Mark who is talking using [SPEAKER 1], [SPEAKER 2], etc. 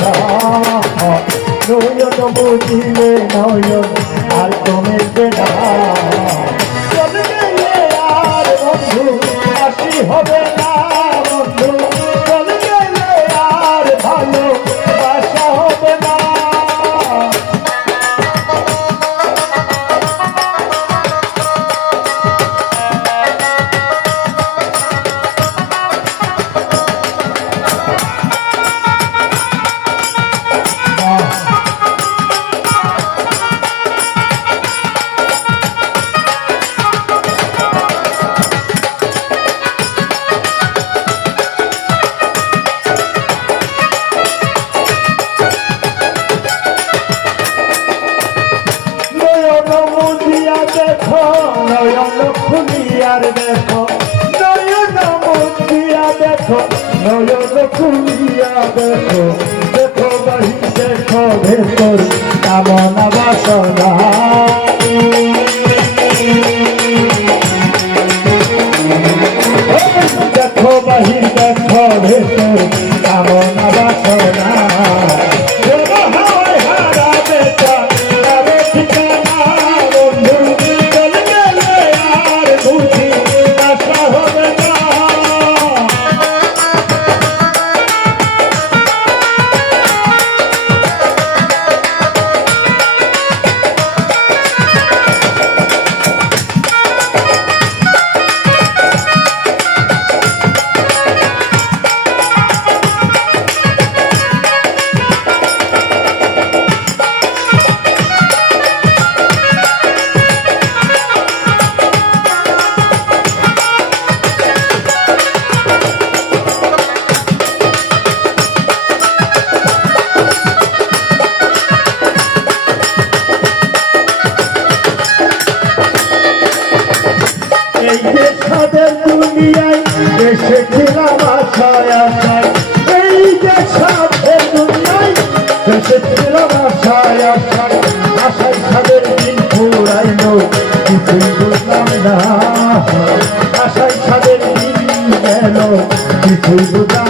[SPEAKER 1] না নয়ন বুঝিলে নয়ন আর দেখো নয়ন মন্দিয়া দেখো নয়ন কুন্দিয়া দেখো দেখো বাহি দেখো ভেতর। এসেছিলাম আশায় আশায়। এই যে সাথে দুনিয়ায় এসেছিলাম আশায় আশায়। আশায় সাদের দিন পুরাইল, কিছুই বুঝলাম না। আশায় সাদের দিন গেল, কিছুই বুঝলাম